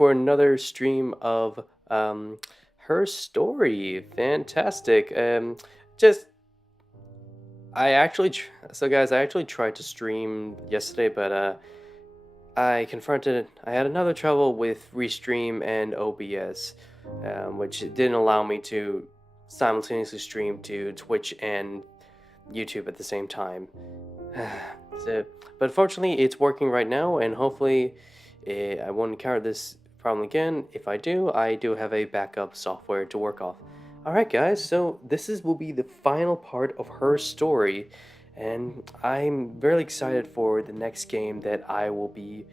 for another stream of her story. Fantastic. Just I actually so guys, I actually tried to stream yesterday, but I had another trouble with Restream and OBS, which didn't allow me to simultaneously stream to Twitch and YouTube at the same time. So, but fortunately, it's working right now, and hopefully, I won't encounter this problem again. If I do have a backup software to work off. All right, guys. So will be the final part of her story, and I'm very excited for the next game that I will be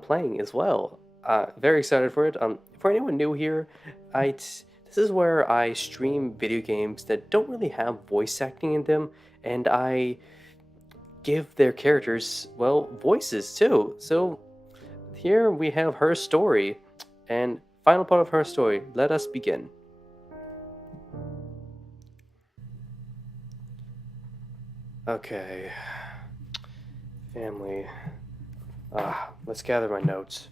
playing as well. Very excited for it. For anyone new here, this is where I stream video games that don't really have voice acting in them, and I give their characters, well, voices too. So here we have her story, and final part of her story. Let us begin. Okay. Family. Let's gather my notes.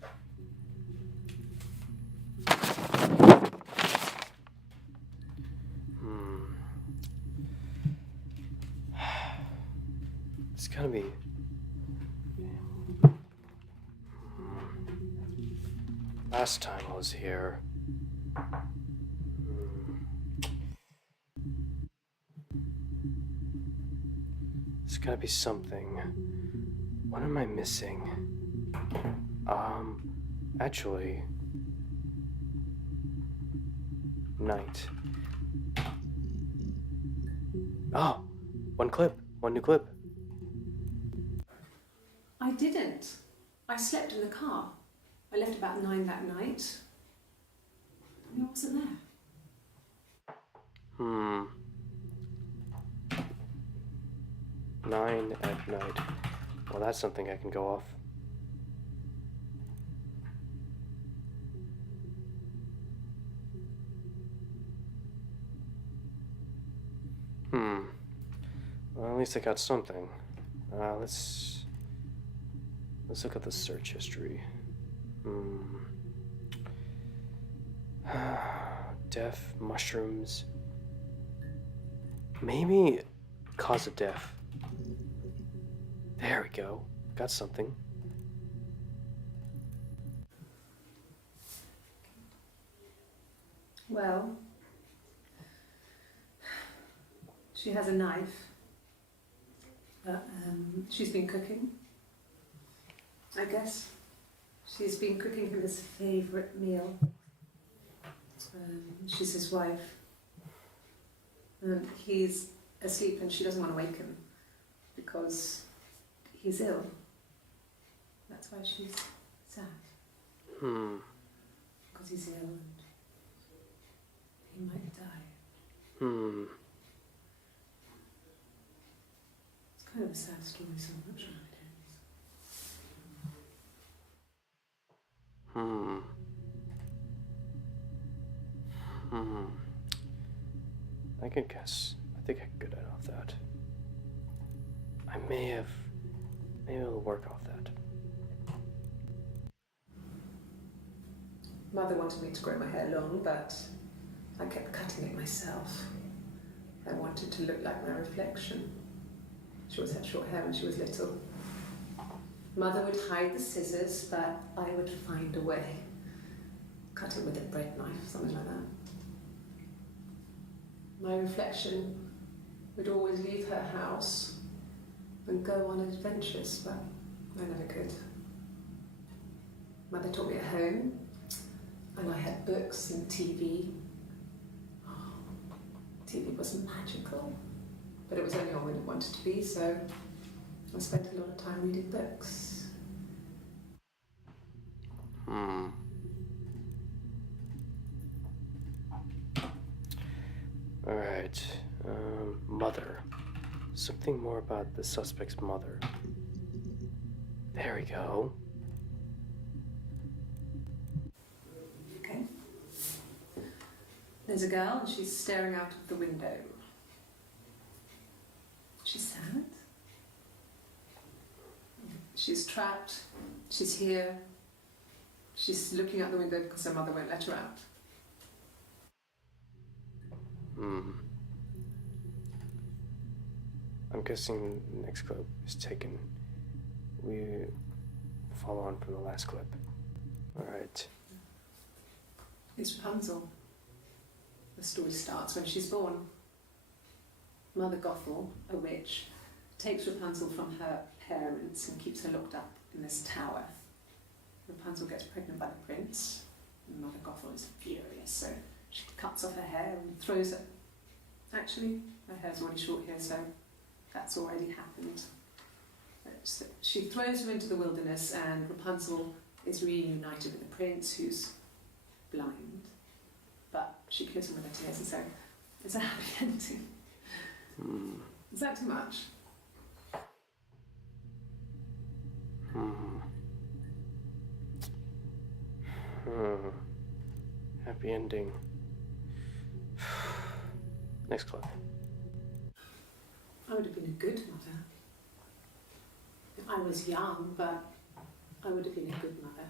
It's gonna be... Last time I was here... It's gotta be something. What am I missing? Actually... Night. Oh! One new clip. I didn't. I slept in the car. I left about 9 that night. I wasn't there. 9 at night. Well, that's something I can go off. Well, at least I got something. Let's look at the search history. Death, mushrooms. Maybe cause of death. There we go. Got something. Well, she has a knife. She's been cooking, I guess. She's been cooking him his favourite meal. She's his wife. He's asleep and she doesn't want to wake him because he's ill. That's why she's sad. Because he's ill and he might die. Kind of a sad story, so I'm not sure how it ends. I can guess. I think I can get off that. Maybe it'll work off that. Mother wanted me to grow my hair long, but I kept cutting it myself. I wanted to look like my reflection. She always had short hair when she was little. Mother would hide the scissors, but I would find a way. Cut it with a bread knife, something like that. My reflection would always leave her house and go on adventures, but I never could. Mother taught me at home, and I had books and TV. TV was magical. But it was only on when it wanted to be, so I spent a lot of time reading books. Alright. Mother. Something more about the suspect's mother. There we go. Okay. There's a girl and she's staring out of the window. She's sad. She's trapped. She's here. She's looking out the window because her mother won't let her out. I'm guessing the next clip is taken. We follow on from the last clip. Alright. It's Rapunzel. The story starts when she's born. Mother Gothel, a witch, takes Rapunzel from her parents and keeps her locked up in this tower. Rapunzel gets pregnant by the prince, and Mother Gothel is furious, so she cuts off her hair and throws it. Actually, her hair's already short here, so that's already happened. But she throws her into the wilderness, and Rapunzel is reunited with the prince, who's blind. But she kills him with her tears, and so it's a happy ending. Is that too much? Happy ending. Next clip. I would have been a good mother. I was young, but I would have been a good mother.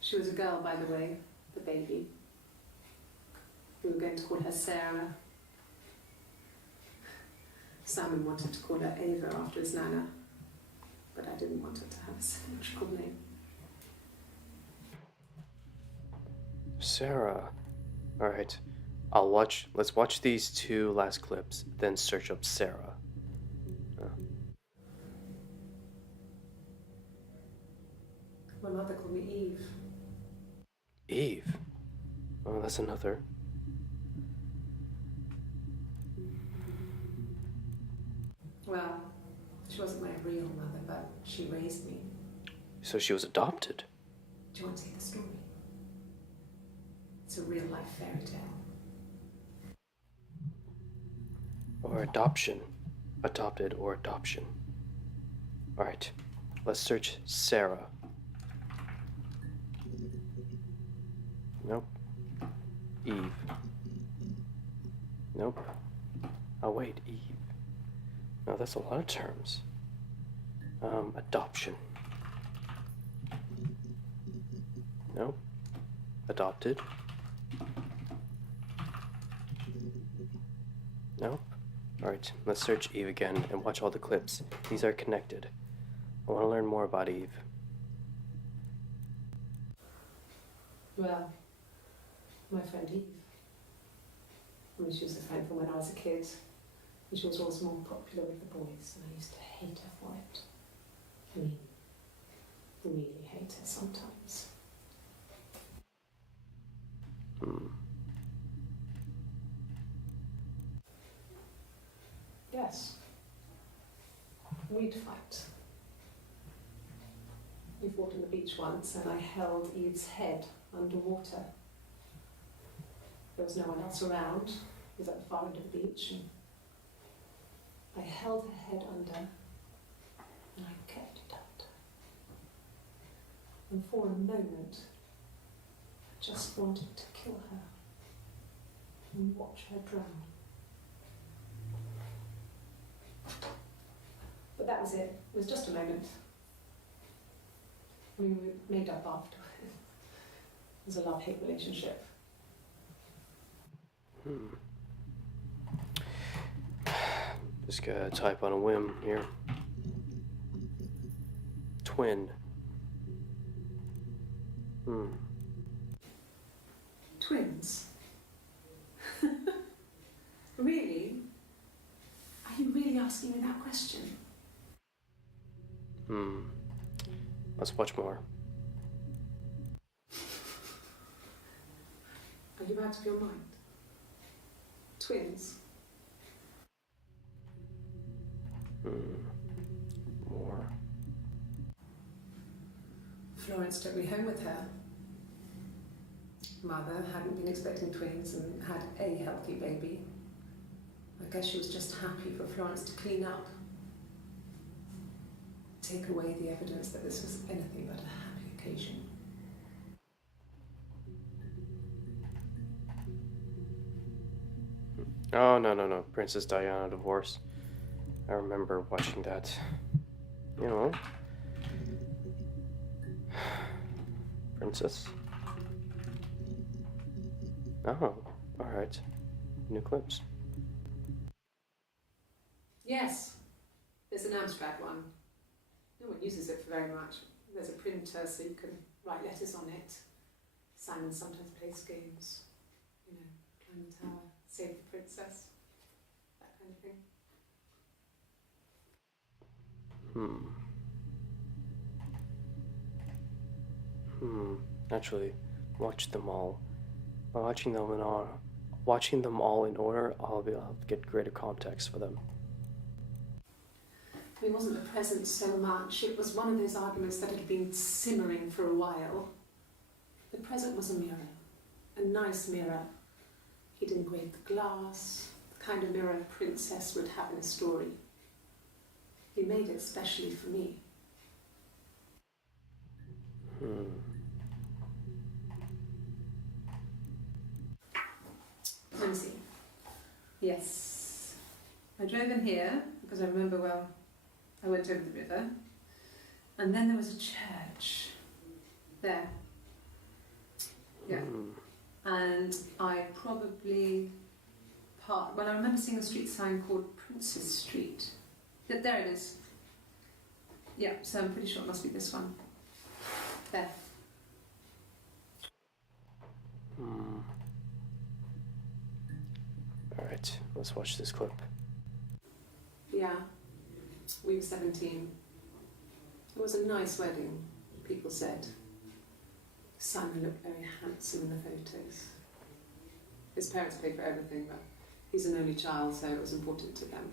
She was a girl, by the way, the baby. We were going to call her Sarah. Simon wanted to call her Ava after his nana, but I didn't want her to have a symmetrical name. Sarah. Alright. Let's watch these two last clips, then search up Sarah. My mother called me Eve. Eve? Oh, that's another. Well, she wasn't my real mother, but she raised me. So she was adopted? Do you want to hear the story? It's a real-life fairy tale. Or adoption. Adopted or adoption. Alright, let's search Sarah. Nope. Eve. Nope. Oh wait, Eve. No, that's a lot of terms. Adoption. Nope. Adopted. Nope. Alright, let's search Eve again and watch all the clips. These are connected. I want to learn more about Eve. Well, my friend Eve. I mean, she was a friend from when I was a kid. And she was always more popular with the boys, and I used to hate her for it. I mean, really hate her sometimes. Yes. We'd fight. We fought on the beach once, and I held Eve's head underwater. There was no one else around. It was at the far end of the beach, and I held her head under, and I kept it under. And for a moment, I just wanted to kill her and watch her drown. But that was it. It was just a moment. I mean, we made up after. It was a love-hate relationship. Just gotta type on a whim here. Twin. Twins? Really? Are you really asking me that question? Let's watch more. Are you out of your mind? Twins? More. Florence took me home with her. Mother hadn't been expecting twins and had a healthy baby. I guess she was just happy for Florence to clean up. Take away the evidence that this was anything but a happy occasion. Oh, no. Princess Diana divorce. I remember watching that. You know. princess. Oh, alright. New clips. Yes, there's an abstract one. No one uses it for very much. There's a printer so you can write letters on it. Simon sometimes plays games. You know, climb the tower, save the princess, that kind of thing. Actually, watch them all. By watching them all in order, I'll be able to get greater context for them. It wasn't the present so much. It was one of those arguments that had been simmering for a while. The present was a mirror, a nice mirror. He'd engraved the glass, the kind of mirror a princess would have in a story. He made it specially for me. Let me see. Yes. I drove in here because I remember, well, I went over the river. And then there was a church there. Yeah. And I probably I remember seeing a street sign called Princess Street. There it is. Yeah, so I'm pretty sure it must be this one. There. Alright, let's watch this clip. Yeah, we were 17. It was a nice wedding, people said. Simon looked very handsome in the photos. His parents paid for everything, but he's an only child, so it was important to them.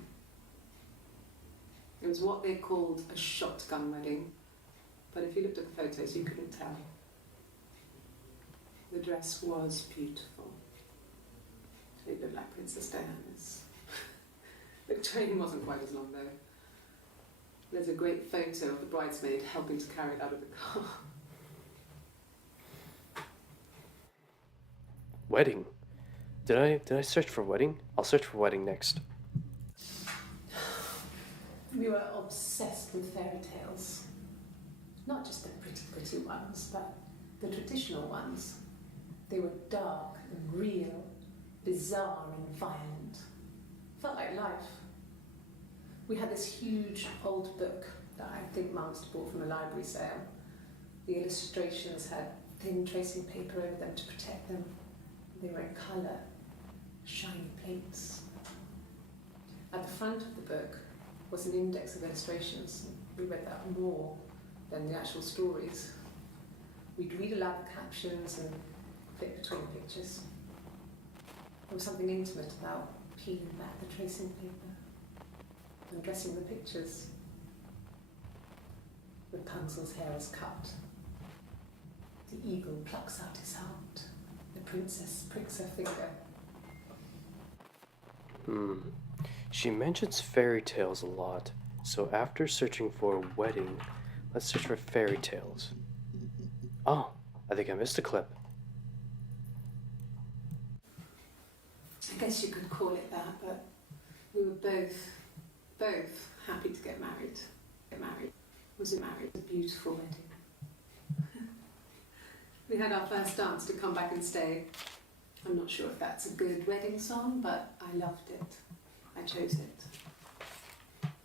It was what they called a shotgun wedding, but if you looked at the photos, you couldn't tell. The dress was beautiful. It looked like Princess Diana's. The train wasn't quite as long, though. There's a great photo of the bridesmaid helping to carry it out of the car. Wedding? Did I search for wedding? I'll search for wedding next. We were obsessed with fairy tales. Not just the pretty, pretty ones, but the traditional ones. They were dark and real, bizarre and violent. Felt like life. We had this huge old book that I think Mum must have bought from a library sale. The illustrations had thin tracing paper over them to protect them. They were in colour, shiny plates. At the front of the book was an index of illustrations. We read that more than the actual stories. We'd read aloud the captions and flip between the pictures. There was something intimate about peeling back the tracing paper and dressing the pictures. Rapunzel's hair is cut. The eagle plucks out his heart. The princess pricks her finger. She mentions fairy tales a lot, so after searching for a wedding, let's search for fairy tales. Oh, I think I missed a clip. I guess you could call it that, but we were both happy to get married. Was it married? A beautiful wedding. We had our first dance to Come Back and Stay. I'm not sure if that's a good wedding song, but I loved it. I chose it.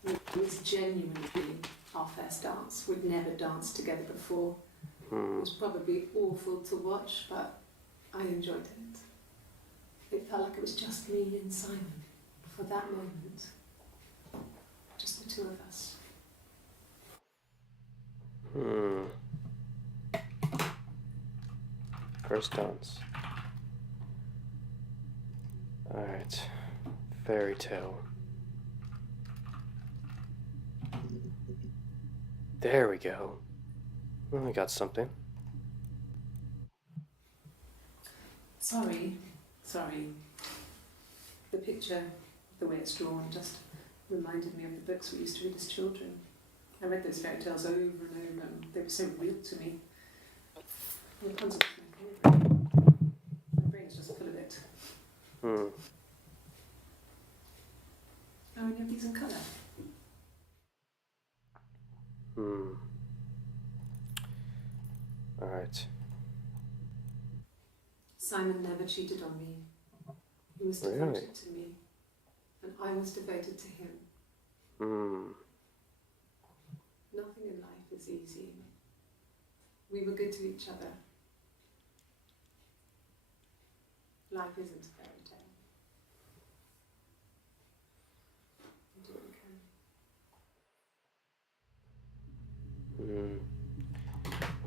It was genuinely our first dance. We'd never danced together before. It was probably awful to watch, but I enjoyed it. It felt like it was just me and Simon for that moment. Just the two of us. First dance. Alright. Fairy tale. There we go. Well, we got something. Sorry. The picture, the way it's drawn, just reminded me of the books we used to read as children. I read those fairy tales over and over, and they were so real to me. Rapunzel was my favourite. My brain's just full of it. Are any of these in colour? Alright. Simon never cheated on me. He was Really? devoted to me, and I was devoted to him. Nothing in life is easy. We were good to each other. Life isn't a fairy tale. I don't care.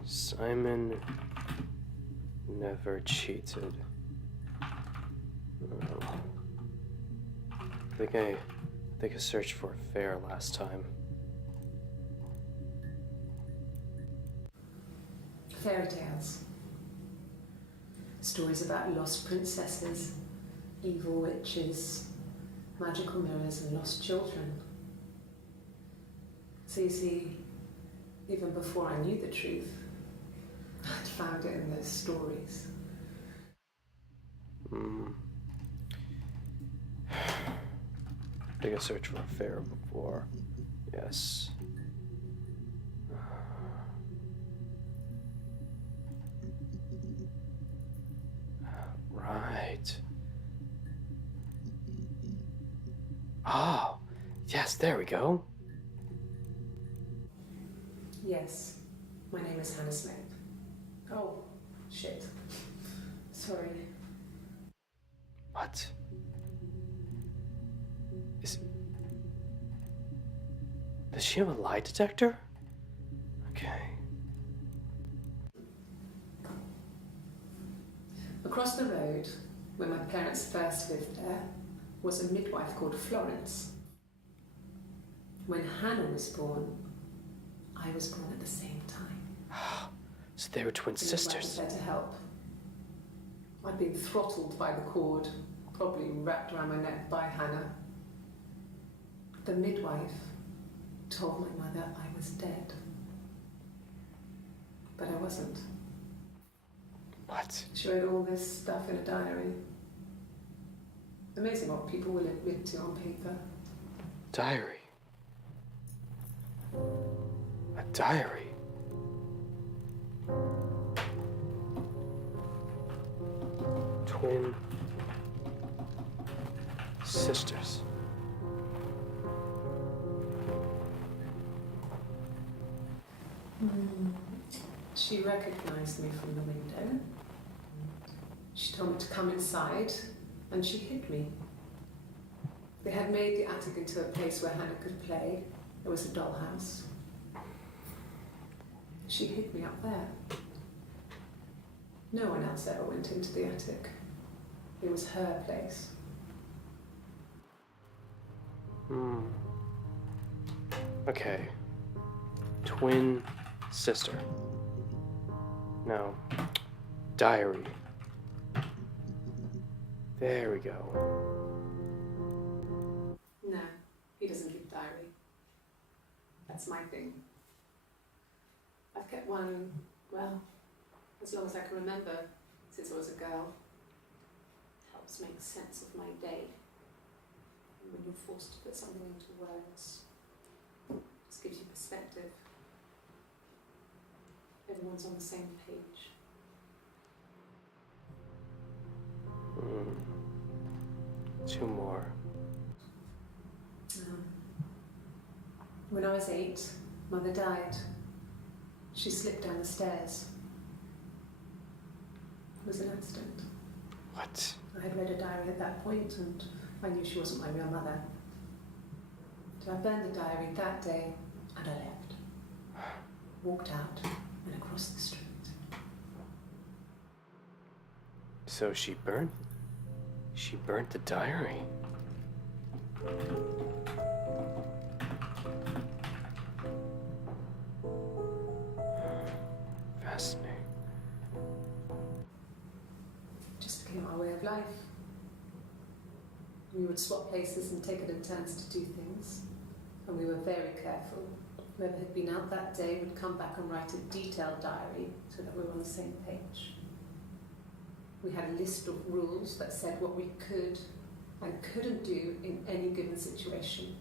Simon never cheated. I think I searched for affair last time. Fairy tales. Stories about lost princesses, evil witches, magical mirrors, and lost children. So you see, even before I knew the truth, I'd found it in those stories. I think I searched for affair before. Yes. Right. Oh, yes, there we go. Yes, my name is Hannah Smith. Oh, shit. Sorry. What? Does she have a lie detector? Okay. Across the road, where my parents first lived there, was a midwife called Florence. When Hannah was born, I was born at the same time. So they were twin sisters. The midwife was there to help. I'd been throttled by the cord, probably wrapped around my neck by Hannah. The midwife told my mother I was dead. But I wasn't. What? She wrote all this stuff in a diary. Amazing what people will admit to on paper. Diary. A diary. Twin sisters. She recognized me from the window. She told me to come inside, and she hid me. They had made the attic into a place where Hannah could play. There was a dollhouse. She hid me up there. No one else ever went into the attic. It was her place. Okay. Twin sister. No. Diary. There we go. No, he doesn't keep a diary. That's my thing. I've kept one, well, as long as I can remember, since I was a girl. Helps make sense of my day. And when you're forced to put something into words, it just gives you perspective. Everyone's on the same page. Two more. When I was 8, Mother died. She slipped down the stairs. It was an accident. What? I had read a diary at that point, and I knew she wasn't my real mother. So I burned the diary that day, and I left. Walked out and across the street. So she burnt the diary. Fascinating. Just became our way of life. We would swap places and take it in turns to do things, and we were very careful. Whoever had been out that day would come back and write a detailed diary so that we were on the same page. We had a list of rules that said what we could and couldn't do in any given situation.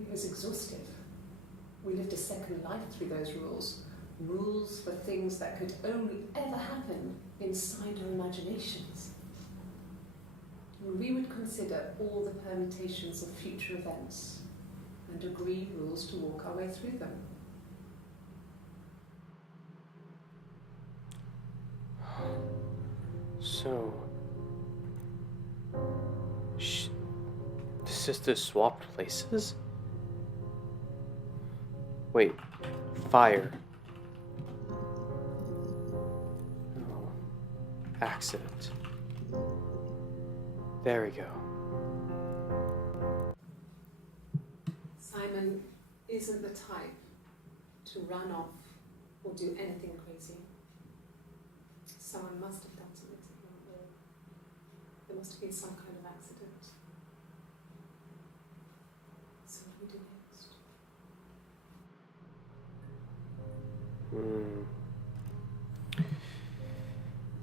It was exhaustive. We lived a second life through those rules, rules for things that could only ever happen inside our imaginations. And we would consider all the permutations of future events and agree rules to walk our way through them. So, the sisters swapped places? Wait, fire. Oh, accident. There we go. Simon isn't the type to run off or do anything crazy. Someone must have done something to him, or there must have been some kind of accident. So what do we do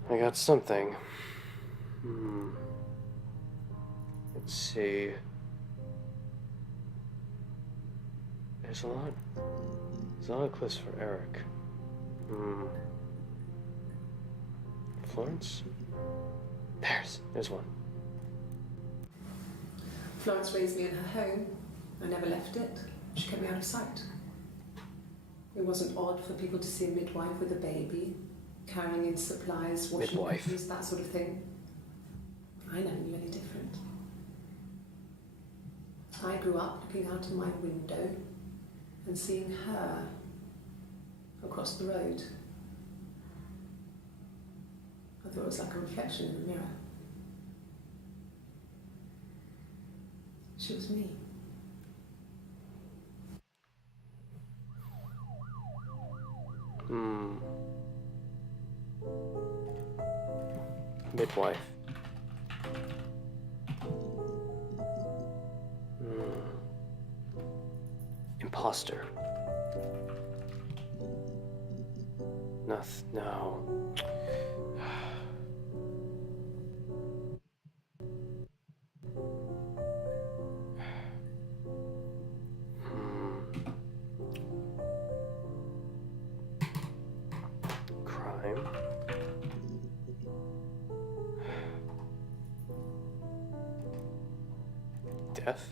next? I got something. Let's see. There's a lot of clips for Eric. Florence? There's one. Florence raised me in her home. I never left it. She kept me out of sight. It wasn't odd for people to see a midwife with a baby, carrying in supplies, washing dishes, that sort of thing. I never knew any different. I grew up looking out of my window and seeing her across the road. I thought it was like a reflection in the mirror. She was me. Midwife. Imposter. Nothing. No. Crime. Death.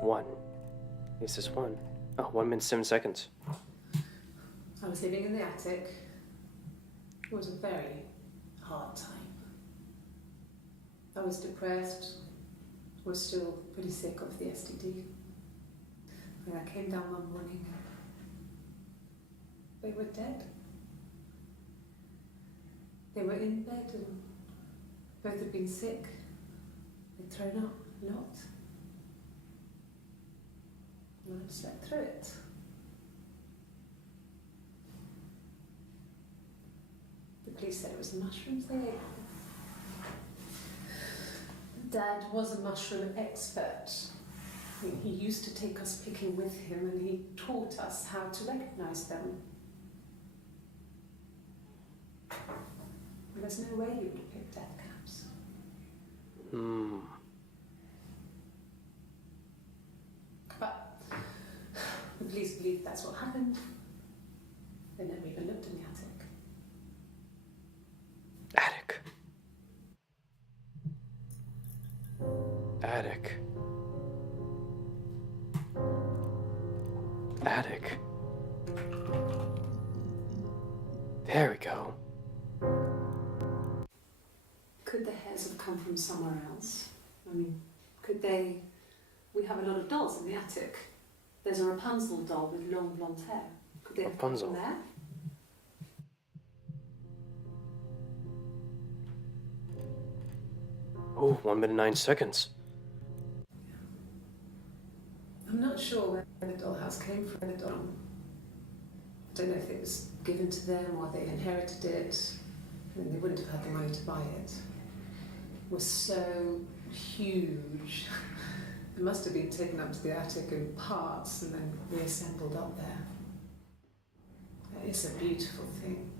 One. This is one. Oh, 1 minute, 7 seconds. I was living in the attic. It was a very hard time. I was depressed, was still pretty sick of the STD. When I came down one morning, they were dead. They were in bed and both had been sick. They'd thrown up a lot. And I slept through it. The police said it was the mushrooms they ate. Dad was a mushroom expert. He used to take us picking with him and he taught us how to recognise them. And there's no way you would pick death caps. But the police believe that's what happened. They never even looked in the attic. Attic. Attic. Attic. There we go. Could the hairs have come from somewhere else? I mean, could they... We have a lot of dolls in the attic. There's a Rapunzel doll with long blonde hair. Could they have come from there? Oh, 1 minute, 9 seconds. I'm not sure where the dollhouse came from. I don't know if it was given to them or they inherited it. I mean, they wouldn't have had the money to buy it. It was so huge. It must have been taken up to the attic in parts and then reassembled up there. It's a beautiful thing.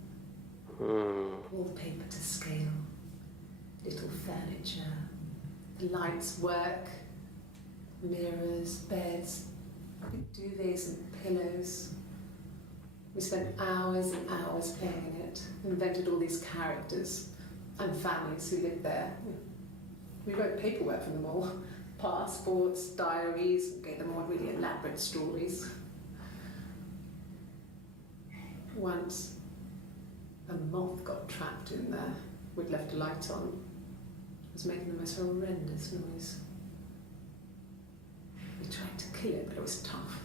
Wallpaper to scale, little furniture, the lights work, mirrors, beds, Big duvets and pillows. We spent hours and hours playing in it, invented all these characters and families who lived there. We wrote paperwork for them all, passports, diaries, gave them all really elaborate stories. Once, a moth got trapped in there. We'd left a light on. It was making the most horrendous noise. We tried to kill it, but it was tough.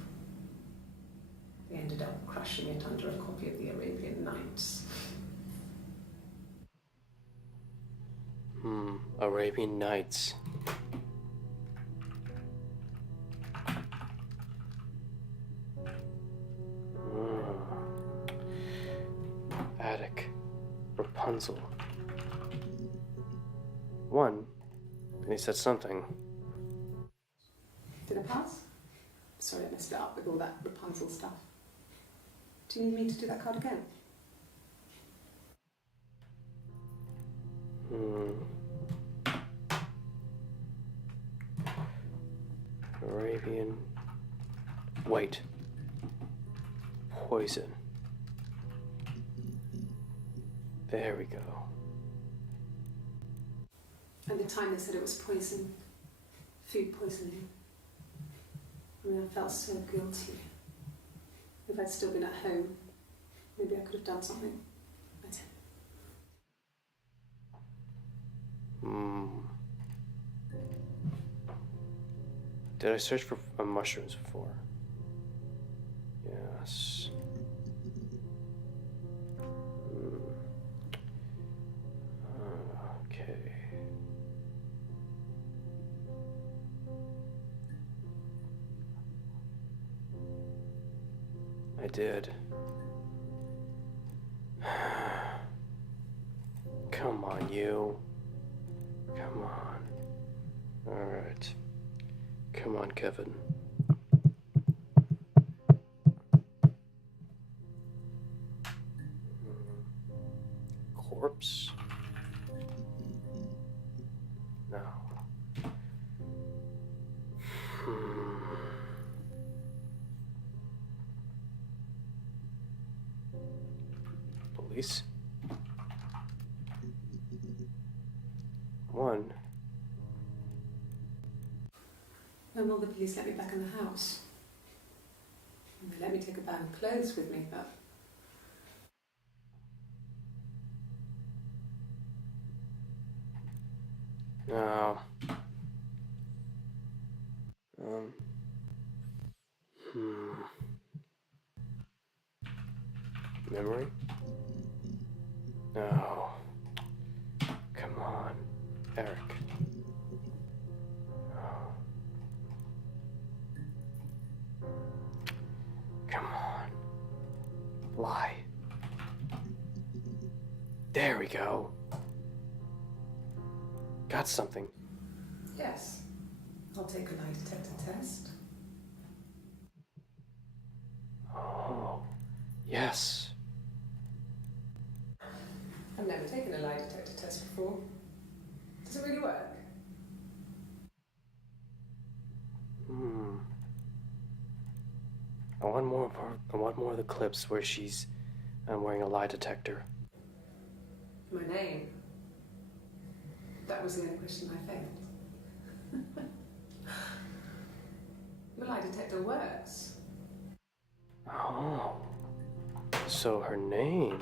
We ended up crushing it under a copy of the Arabian Nights. Arabian Nights. Attic. Rapunzel. One. And he said something. Did I pass? Sorry, I messed it up with all that Rapunzel stuff. Do you need me to do that card again? Arabian. Wait. Poison. There we go. At the time they said it was poison. Food poisoning. I mean, I felt so guilty. If I'd still been at home, maybe I could have done something. I didn't. Did I search for mushrooms before? Yes. Okay. I did. Come on, you. Come on. Alright. Come on, Kevin. Corpse? No. Police? One. When will the police let me back in the house? And they let me take a bag of clothes with me, but No. Memory? No. Come on, Eric. No. Come on. Lie. There we go. Got something. yes, I'll take a lie detector test. Oh, yes. I've never taken a lie detector test before. Does it really work? I want more of her. I want more of the clips where she's wearing a lie detector. My name. That was the only question I failed. The lie detector works. Oh. So her name.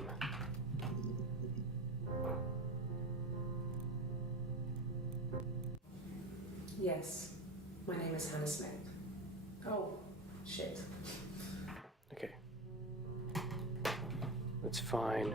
Yes, my name is Hannah Smith. Oh, shit. Okay. That's fine.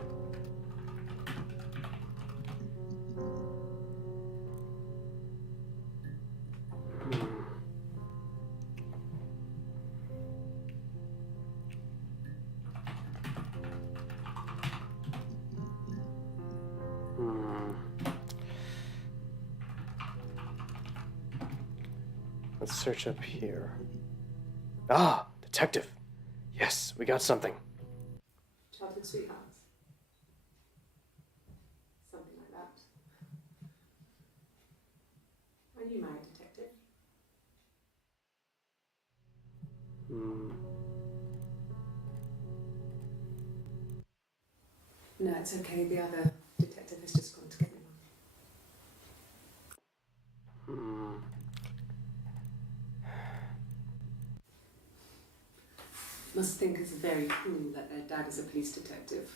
Let's search up here. Ah, detective. Yes, we got something. Childhood sweethearts. Something like that. Are you married, detective? Hmm. No, it's okay. The other detective has just gone to get me one. Hmm. Must think it's very cool that their dad is a police detective.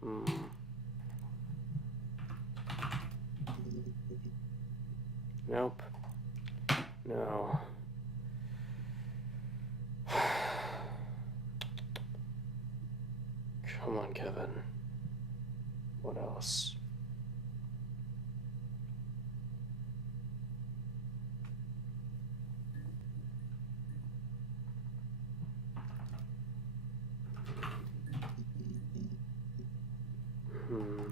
Hmm. Nope. No. Come on, Kevin. What else? Hmm.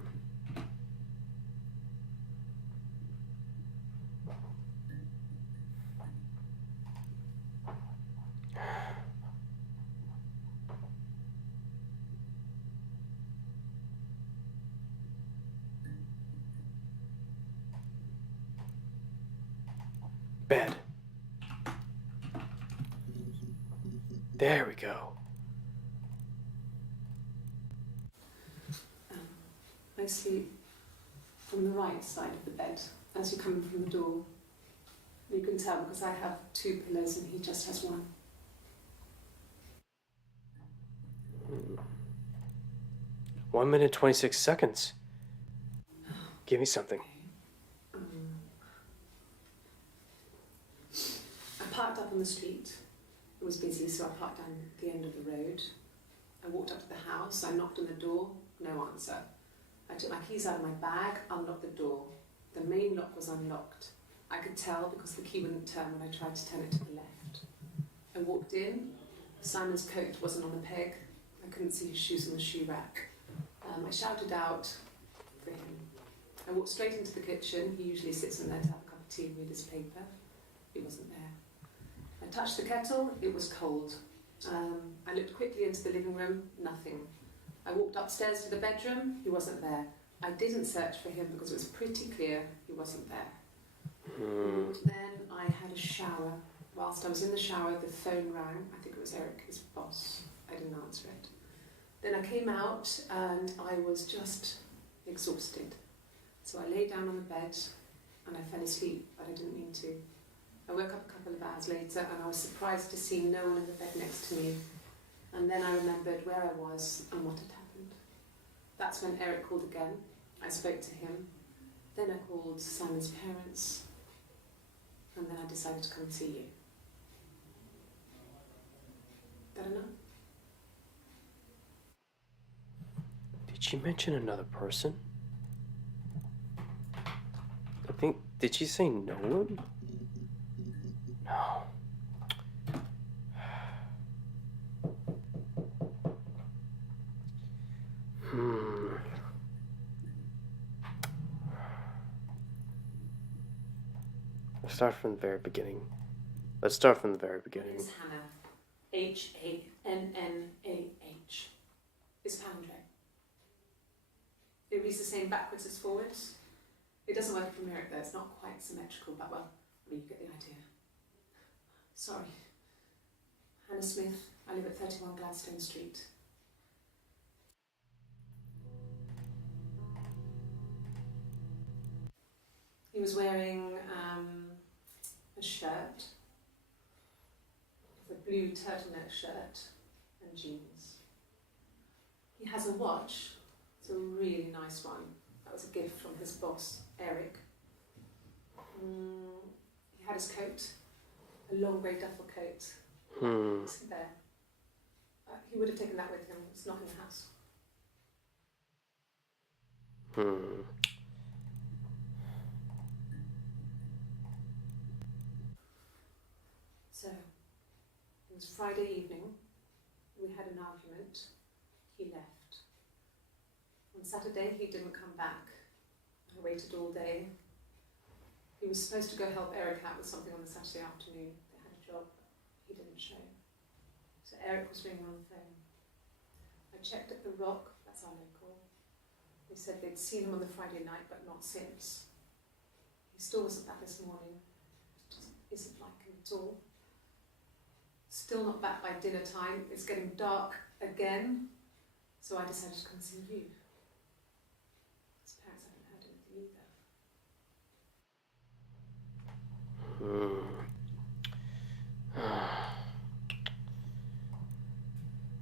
Bed. There we go. I sleep on the right side of the bed as you come in from the door. You can tell because I have 2 pillows and he just has one. 1 minute 26 seconds. Give me something. I parked up on the street. It was busy, so I parked down the end of the road. I walked up to the house. I knocked on the door. No answer. I took my keys out of my bag, unlocked the door. The main lock was unlocked. I could tell because the key wouldn't turn when I tried to turn it to the left. I walked in. Simon's coat wasn't on the peg. I couldn't see his shoes on the shoe rack. I shouted out for him. I walked straight into the kitchen. He usually sits in there to have a cup of tea and read his paper. He wasn't there. I touched the kettle. It was cold. I looked quickly into the living room. Nothing. I walked upstairs to the bedroom. He wasn't there. I didn't search for him because it was pretty clear he wasn't there. Then I had a shower. Whilst I was in the shower, the phone rang. I think it was Eric, his boss. I didn't answer it. Then I came out and I was just exhausted. So I lay down on the bed and I fell asleep, but I didn't mean to. I woke up a couple of hours later and I was surprised to see no one in the bed next to me. And then I remembered where I was and what had happened. That's when Eric called again. I spoke to him. Then I called Simon's parents. And then I decided to come and see you. That enough? Did she mention another person? I think. Did she say no one? No. Let's start from the very beginning. Let's start from the very beginning. It's Hannah. H-A-N-N-A-H. It's Pandre. It reads the same backwards as forwards. It doesn't work from Eric though, it's not quite symmetrical, but well, you get the idea. Sorry. Hannah Smith, I live at 31 Gladstone Street. He was wearing a shirt, a blue turtleneck shirt and jeans. He has a watch, it's a really nice one. That was a gift from his boss, Eric. He had his coat, a long grey duffel coat. It's there. He would have taken that with him, it's not in the house. So, it was Friday evening, we had an argument, he left. On Saturday he didn't come back. I waited all day. He was supposed to go help Eric out with something on the Saturday afternoon. They had a job, he didn't show. So Eric was ringing on the phone. I checked at the Rock, that's our local. They said they'd seen him on the Friday night but not since. He still wasn't back this morning. It just isn't like him at all. Still not back by dinner time. It's getting dark again. So I decided to come and see you. His parents haven't heard anything either.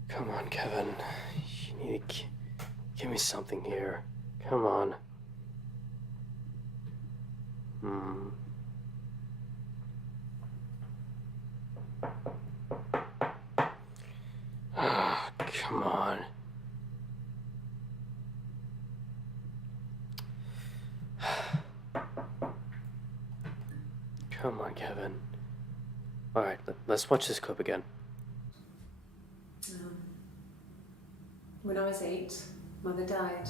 Come on, Kevin. You need to give me something here. Come on. Come on. Come on, Kevin. Alright, let's watch this clip again. When I was 8, Mother died.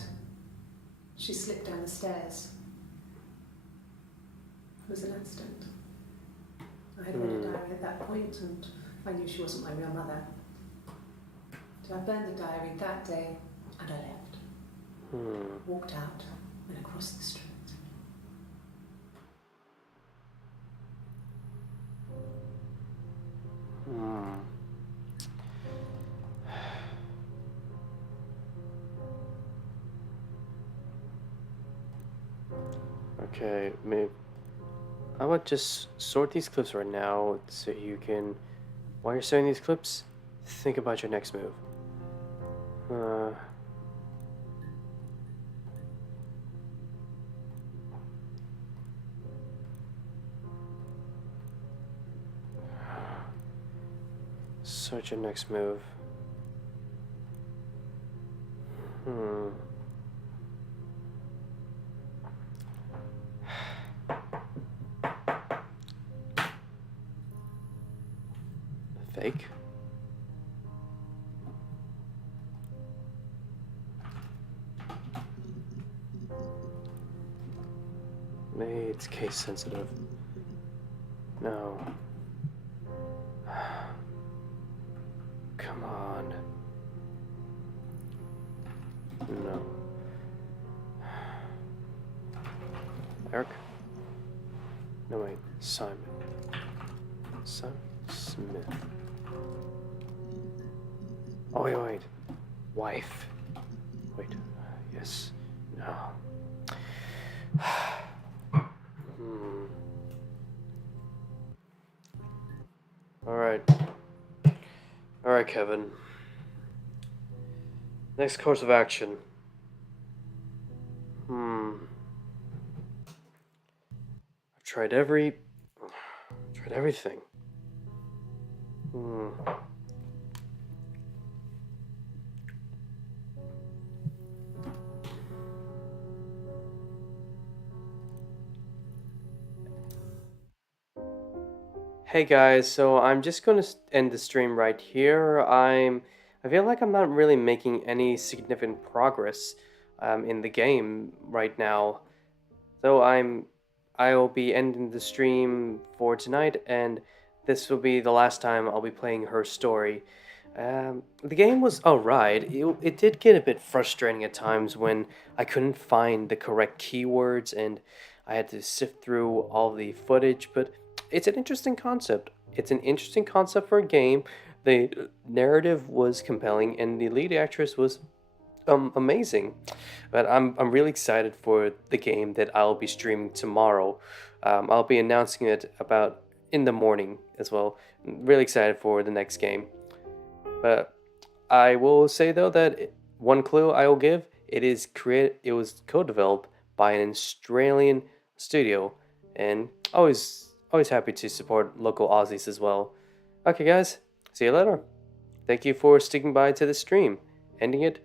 She slipped down the stairs. It was an accident. I had read a diary at that point, and I knew she wasn't my real mother. So I burned the diary that day, and I left. Walked out and across the street. Okay, maybe I would just sort these clips right now so you can, while you're sorting these clips, think about your next move. Sort your next move. Fake. Maybe it's case sensitive. No. Come on. No. Eric? No, wait. Simon. Simon Smith. Oh, wait. Wife. Wait. Yes. No. Alright, Kevin. Next course of action. I've tried everything. Hey guys, so I'm just gonna end the stream right here. I feel like I'm not really making any significant progress in the game right now. So I'll be ending the stream for tonight, and this will be the last time I'll be playing Her Story. The game was alright. It did get a bit frustrating at times when I couldn't find the correct keywords and I had to sift through all the footage, but it's an interesting concept. It's an interesting concept for a game. The narrative was compelling, and the lead actress was amazing. But I'm really excited for the game that I'll be streaming tomorrow. I'll be announcing it about in the morning as well. I'm really excited for the next game. But I will say though that one clue I will give, it was co-developed by an Australian studio, and always happy to support local Aussies as well. Okay guys, see you later. Thank you for sticking by to the stream. Ending it